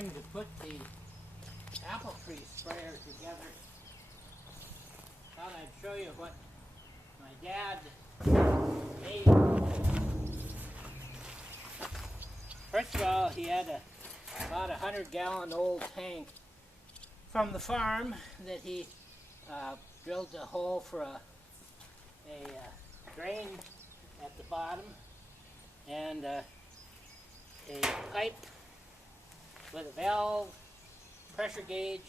time to put the apple tree sprayer together. Thought I'd show you what my dad made. First of all, he had about 100-gallon old tank from the farm that he drilled a hole for a drain at the bottom, and a pipe with a valve, pressure gauge,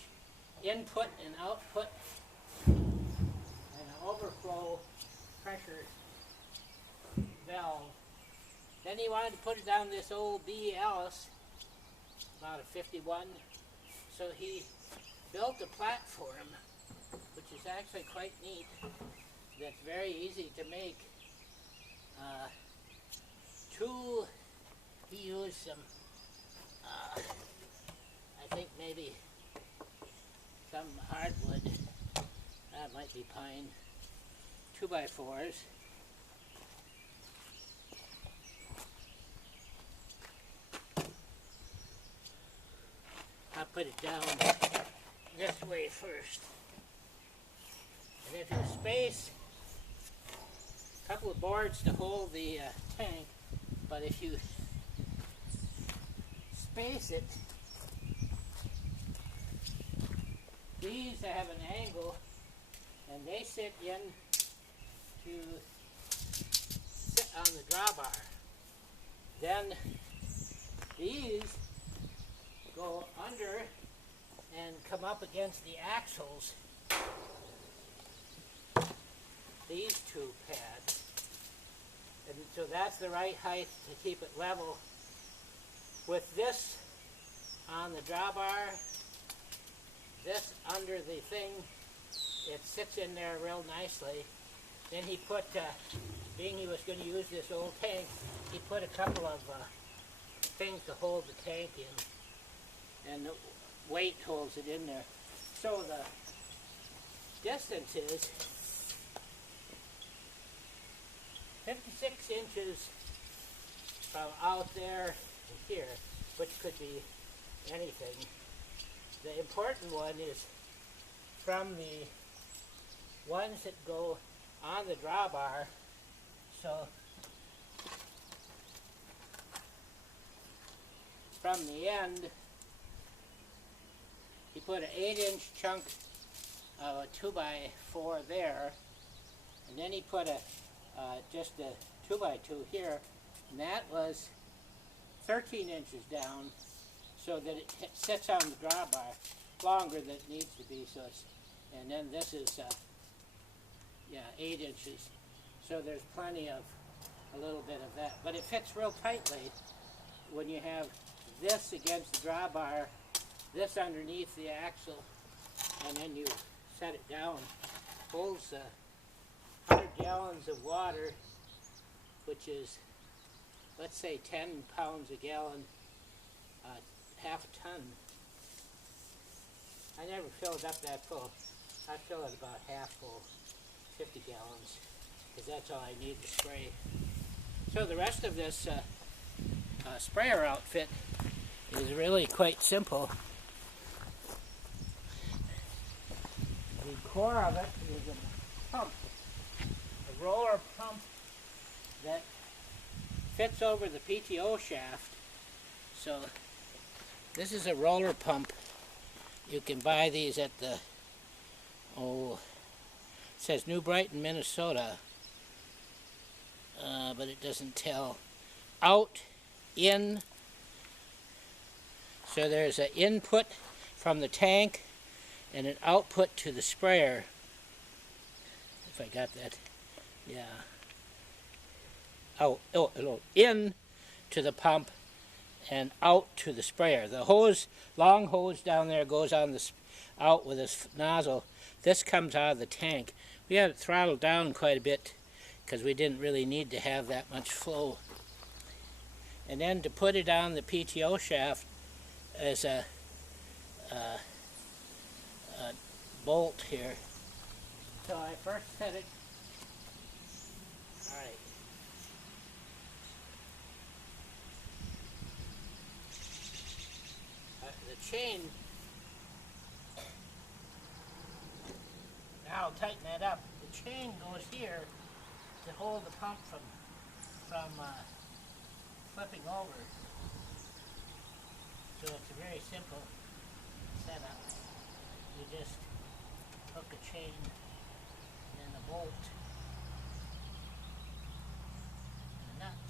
input and output, and an overflow pressure valve. Then he wanted to put it down this old B. Allis, about a 51, so he built a platform, which is actually quite neat, that's very easy to make. He used some, I think maybe some hardwood, that might be pine, 2x4s. I'll put it down this way first. And if you space a couple of boards to hold the tank, but if you space it, these have an angle and they sit in to sit on the drawbar. Then these go under and come up against the axles, these two pads. And so that's the right height to keep it level. With this on the drawbar, this under the thing, it sits in there real nicely. Then he put, being he was going to use this old tank, he put a couple of things to hold the tank in, and the weight holds it in there. So the distance is 56 inches from out there to here, which could be anything. The important one is from the ones that go on the drawbar. So from the end, he put an 8-inch chunk of a 2x4 there, and then he put just a 2x2 here, and that was 13 inches down, so that it sits on the drawbar longer than it needs to be. So it's, and then this is 8 inches, so there's plenty of a little bit of that, but it fits real tightly when you have this against the drawbar, this underneath the axle, and then you set it down. Holds 100 gallons of water, which is, let's say, 10 pounds a gallon, half a ton. I never fill it up that full. I fill it about half full, 50 gallons, because that's all I need to spray. So the rest of this sprayer outfit is really quite simple. The core of it is a pump, a roller pump that fits over the PTO shaft. So this is a roller pump. You can buy these at the, it says New Brighton, Minnesota, but it doesn't tell. Out, in. So there's an input from the tank and an output to the sprayer. If I got that, yeah. In to the pump and out to the sprayer. The hose, long hose down there, goes on the out with this nozzle. This comes out of the tank. We had it throttled down quite a bit because we didn't really need to have that much flow. And then to put it on the PTO shaft is a bolt here. So I first set it. All right. chain, now I'll tighten that up. The chain goes here to hold the pump from flipping over. So it's a very simple setup. You just hook a chain and a bolt and a nut.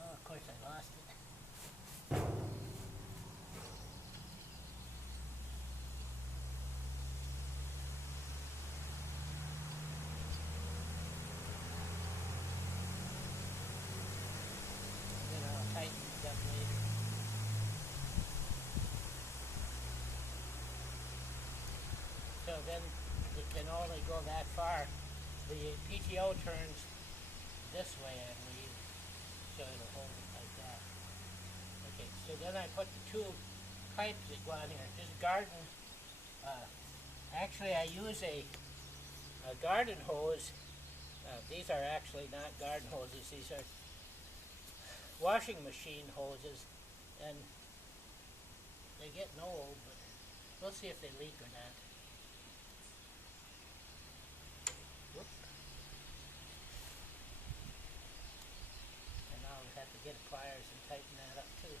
Oh, of course I lost it. Tighten it up later. So then it can only go that far. The PTO turns this way, I believe, so it'll hold it like that. Okay, so then I put the two pipes that go on here. This garden, actually I use a garden hose. These are actually not garden hoses, these are washing machine hoses, and they're getting old, but we'll see if they leak or not. Whoop. And now we'll have to get pliers and tighten that up too.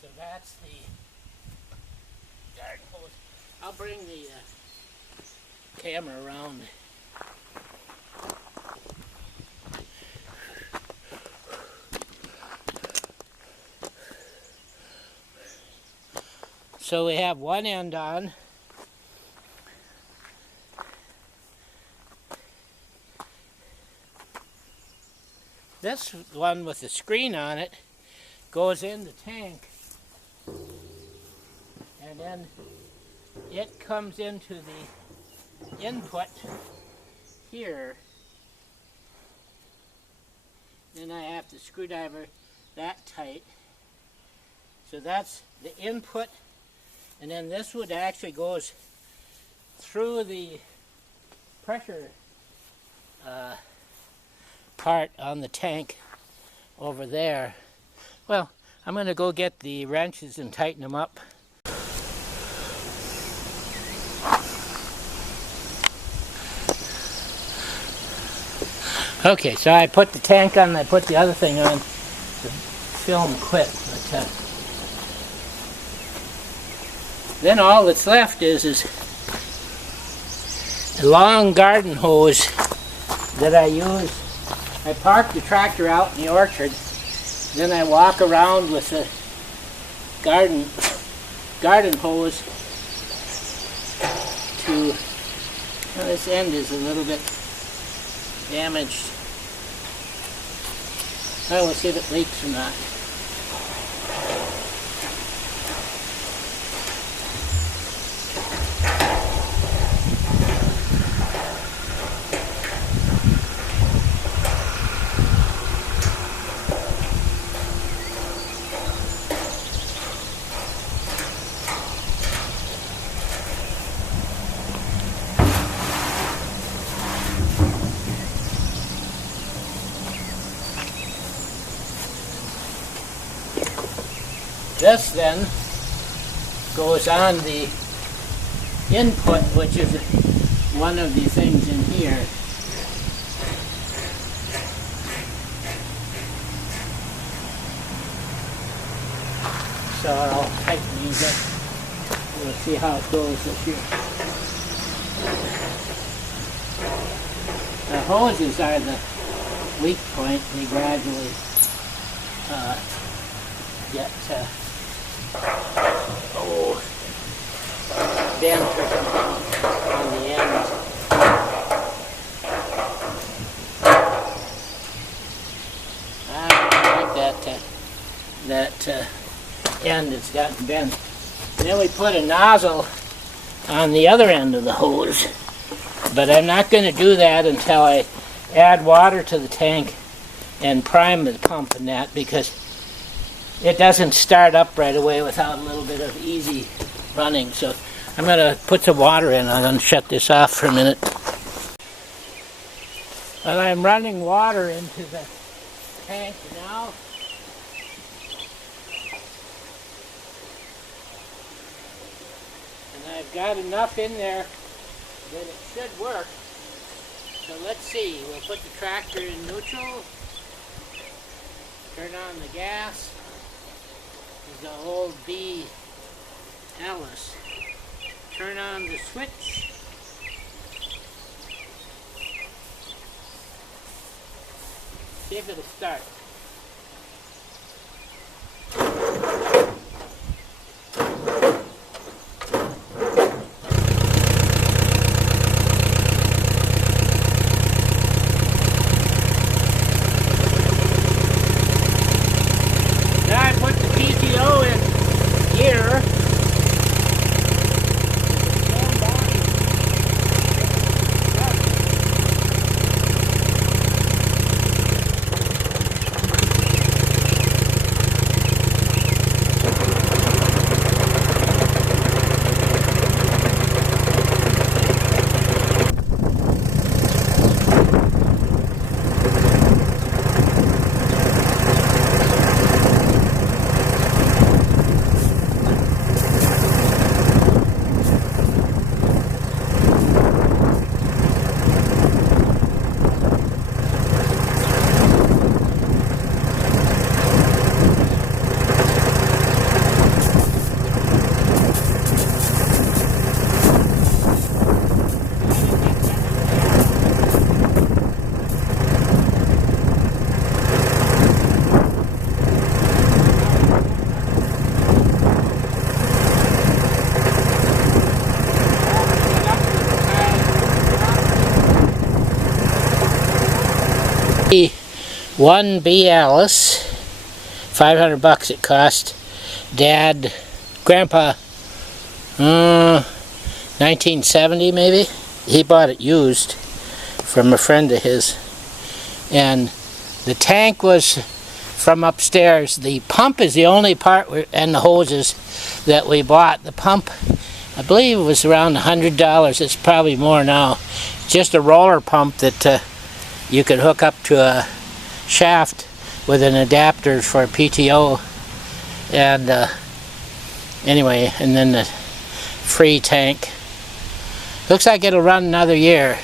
So that's the garden hose. I'll bring the camera around. So we have one end on. This one with the screen on it goes in the tank, and then it comes into the input here. Then I have to screwdriver that tight. So that's the input, and then this would actually goes through the pressure part on the tank over there. Well, I'm going to go get the wrenches and tighten them up. Okay, so I put the tank on and I put the other thing on. The film quit. But, then all that's left is a long garden hose that I use. I park the tractor out in the orchard, then I walk around with the garden hose to, well, this end is a little bit damaged. I will see if it leaks or not. This then goes on the input, which is one of the things in here. So I'll tighten these up. We'll see how it goes this year. The hoses are the weak point. They gradually get bent or something on the end. I don't like that end that's gotten bent. And then we put a nozzle on the other end of the hose, but I'm not going to do that until I add water to the tank and prime the pump and that, because it doesn't start up right away without a little bit of easy running. So I'm going to put some water in. I'm going to shut this off for a minute. Well, I'm running water into the tank now. And I've got enough in there that it should work. So let's see. We'll put the tractor in neutral. Turn on the gas. This is the old B Allis. Turn on the switch. See if it'll start. Now I put the PTO in here. One B Allis, 500 bucks it cost. Dad, Grandpa, 1970 maybe. He bought it used from a friend of his. And the tank was from upstairs. The pump is the only part, and the hoses that we bought. The pump, I believe, was around $100. It's probably more now. Just a roller pump that you could hook up to a shaft with an adapter for a PTO, and anyway, and then the free tank. Looks like it'll run another year.